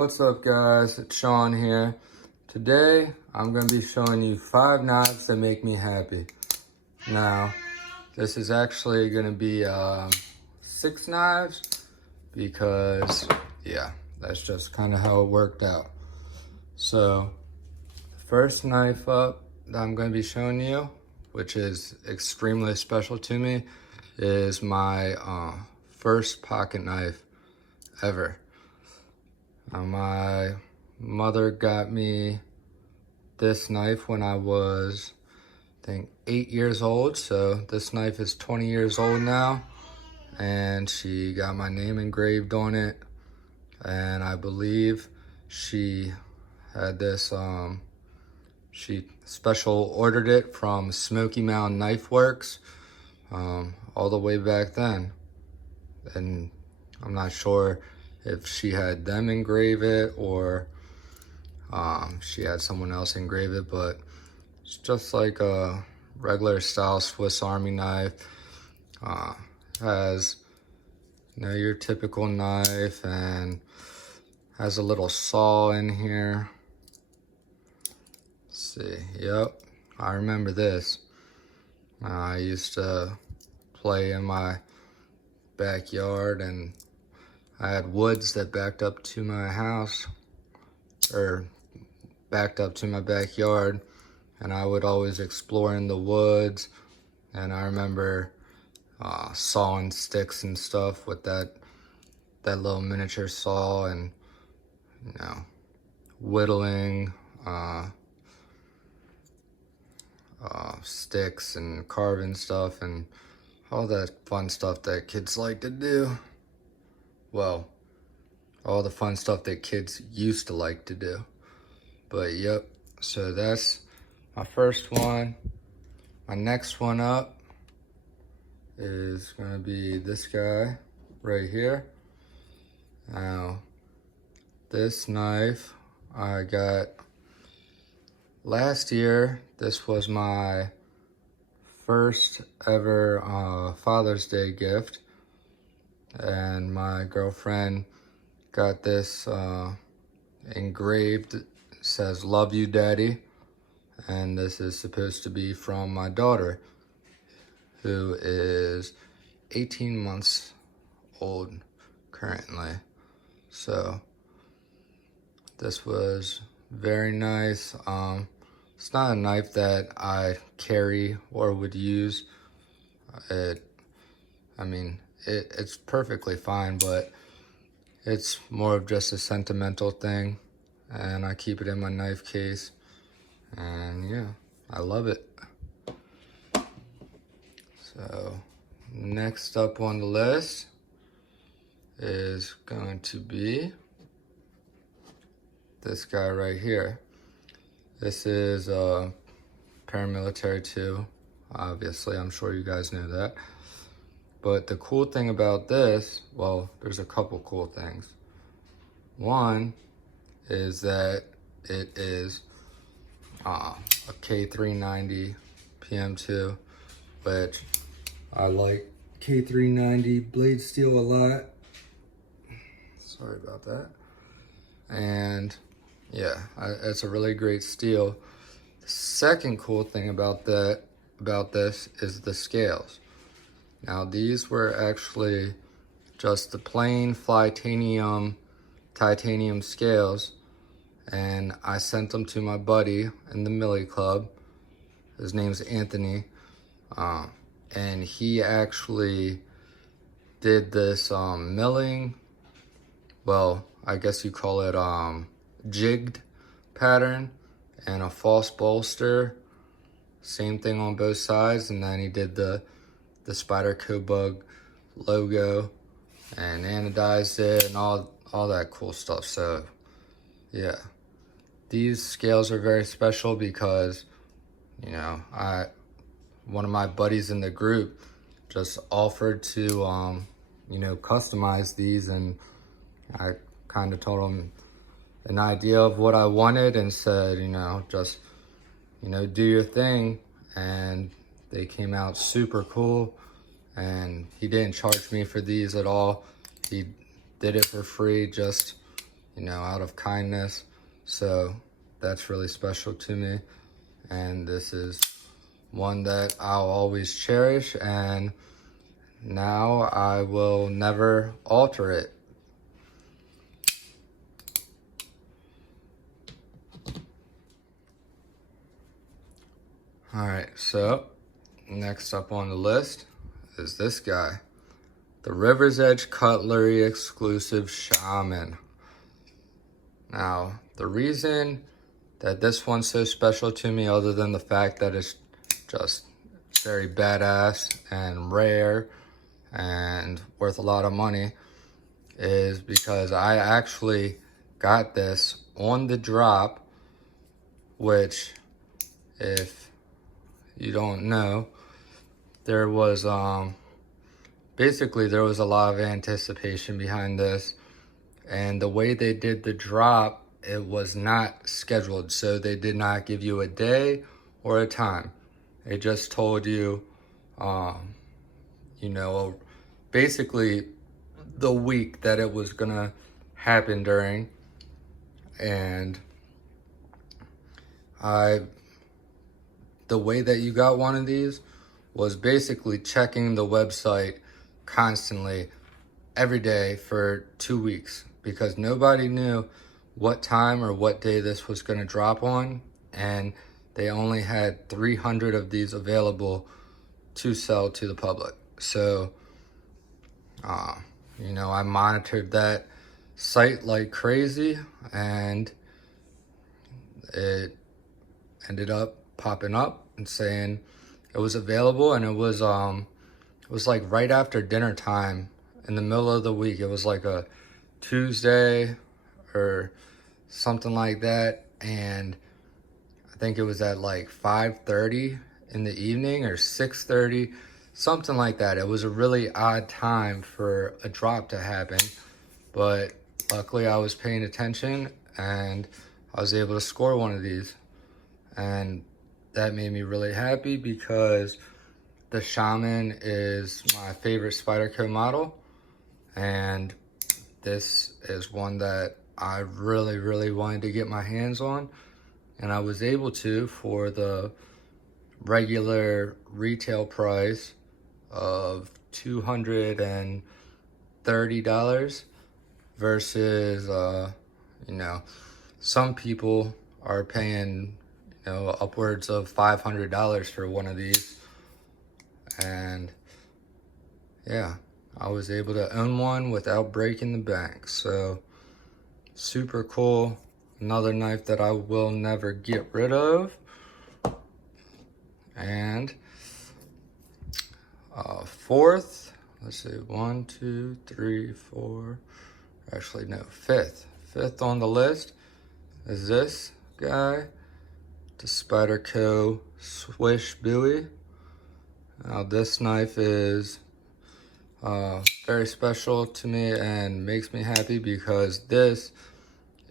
What's up guys, it's Sean here. Today I'm going to be showing you 5 knives that make me happy. Now this is actually going to be 6 knives because yeah, that's just kind of how it worked out. So the first knife up that I'm going to be showing you, which is extremely special to me, is my first pocket knife ever. My mother got me this knife when I was, I think, 8 years old. So this knife is 20 years old now. And she got my name engraved on it. And I believe she had this, she special ordered it from Smoky Mountain Knife Works all the way back then. And I'm not sure if she had them engrave it or she had someone else engrave it, but it's just like a regular style Swiss Army knife. Has, you know, your typical knife and has a little saw in here. Let's see, yep, I remember this. I used to play in my backyard and I had woods that backed up to my house, or backed up to my backyard, and I would always explore in the woods. And I remember sawing sticks and stuff with that little miniature saw, and you know, whittling sticks and carving stuff and all that fun stuff that kids like to do. Well, all the fun stuff that kids used to like to do. But yep, so that's my first one. My next one up is gonna be this guy right here. Now, this knife I got last year. This was my first ever Father's Day gift. And my girlfriend got this engraved. It says "Love you, Daddy," and this is supposed to be from my daughter, who is 18 months old currently. So this was very nice. It's not a knife that I carry or would use. It's perfectly fine, but it's more of just a sentimental thing, and I keep it in my knife case, and yeah, I love it. So next up on the list is going to be this guy right here. This is paramilitary too, obviously. I'm sure you guys know that. But the cool thing about this, well, there's a couple cool things. One is that it is a K390 PM2, which I like K390 blade steel a lot. Sorry about that. And yeah, it's a really great steel. The second cool thing about this is the scales. Now these were actually just the plain titanium scales, and I sent them to my buddy in the Millie Club. His name's Anthony, and he actually did this milling, well, I guess you call it jigged pattern, and a false bolster, same thing on both sides. And then he did the Spyderco bug logo and anodized it and all that cool stuff. So yeah, these scales are very special because, you know, one of my buddies in the group just offered to you know, customize these, and I kind of told him an idea of what I wanted and said, you know, just, you know, do your thing. And they came out super cool, and he didn't charge me for these at all. He did it for free, just, you know, out of kindness. So that's really special to me. And this is one that I'll always cherish, and now I will never alter it. All right, so next up on the list is this guy, the River's Edge Cutlery exclusive Shaman. Now, the reason that this one's so special to me, other than the fact that it's just very badass and rare and worth a lot of money, is because I actually got this on the drop, which, if you don't know, there was basically there was a lot of anticipation behind this, and the way they did the drop, it was not scheduled, so they did not give you a day or a time. They just told you, you know, basically the week that it was gonna happen during. And the way that you got one of these was basically checking the website constantly every day for 2 weeks, because nobody knew what time or what day this was going to drop on, and they only had 300 of these available to sell to the public. So you know, I monitored that site like crazy, and it ended up popping up and saying it was available, and it was like right after dinner time in the middle of the week. It was like a Tuesday or something like that, and I think it was at like 5:30 in the evening or 6:30, something like that. It was a really odd time for a drop to happen, but luckily I was paying attention and I was able to score one of these, and that made me really happy because the Shaman is my favorite Spyderco model, and this is one that I really wanted to get my hands on, and I was able to for the regular retail price of $230 versus you know, some people are paying, you know, upwards of $500 for one of these. And yeah, I was able to own one without breaking the bank. So super cool. Another knife that I will never get rid of. And fourth, let's see, 1, 2, 3, 4, actually no, fifth on the list is this guy, the Spyderco Swayback. Now this knife is very special to me and makes me happy because this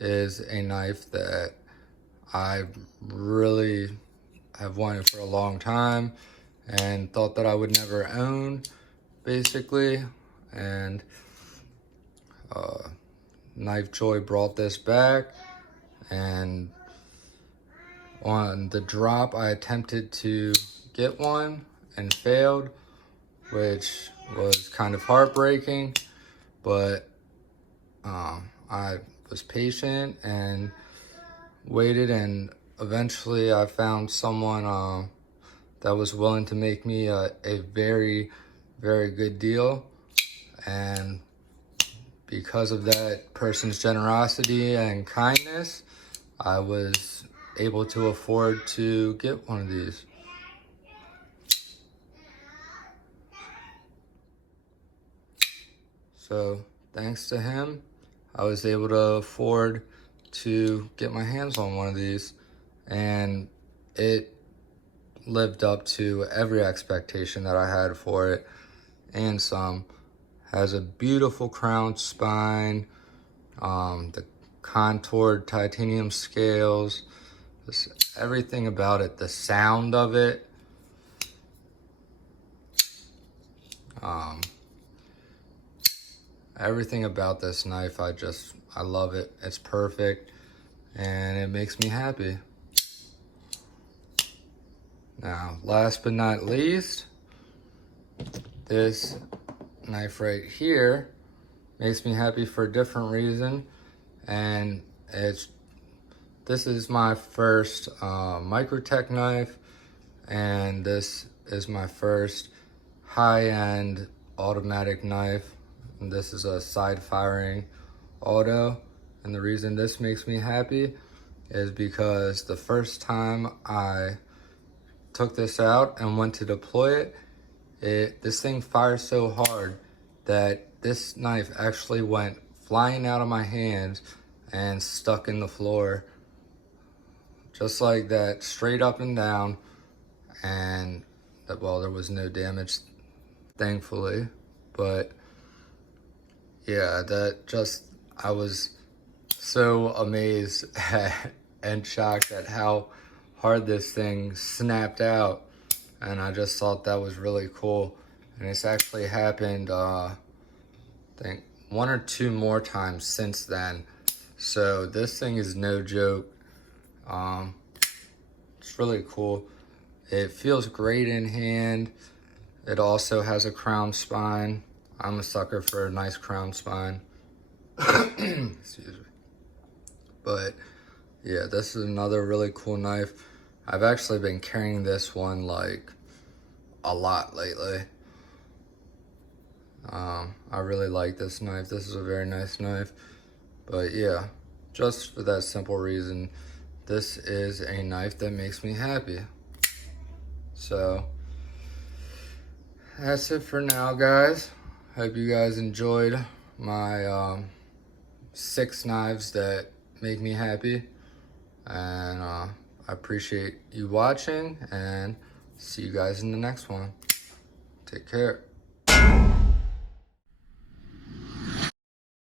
is a knife that I really have wanted for a long time and thought that I would never own, basically. And Knife Joy brought this back, and on the drop I attempted to get one and failed, which was kind of heartbreaking, but I was patient and waited, and eventually I found someone that was willing to make me a very good deal, and because of that person's generosity and kindness, I was able to afford to get one of these. So thanks to him, I was able to afford to get my hands on one of these, and it lived up to every expectation that I had for it and some. Has a beautiful crown spine, the contoured titanium scales, everything about it, the sound of it, everything about this knife, I love it. It's perfect and it makes me happy. Now, last but not least, this knife right here makes me happy for a different reason, and this is my first Microtech knife, and this is my first high-end automatic knife, and this is a side-firing auto. And the reason this makes me happy is because the first time I took this out and went to deploy it, this thing fires so hard that this knife actually went flying out of my hands and stuck in the floor. Just like that, straight up and down. And well, there was no damage, thankfully. But yeah, I was so amazed and shocked at how hard this thing snapped out. And I just thought that was really cool. And it's actually happened, I think 1 or 2 more times since then. So this thing is no joke. It's really cool. It feels great in hand. It also has a crown spine. I'm a sucker for a nice crown spine. Excuse me. But yeah, this is another really cool knife. I've actually been carrying this one like a lot lately. I really like this knife. This is a very nice knife. But yeah, just for that simple reason, this is a knife that makes me happy. So that's it for now, guys. Hope you guys enjoyed my 6 knives that make me happy. And I appreciate you watching, and see you guys in the next one. Take care.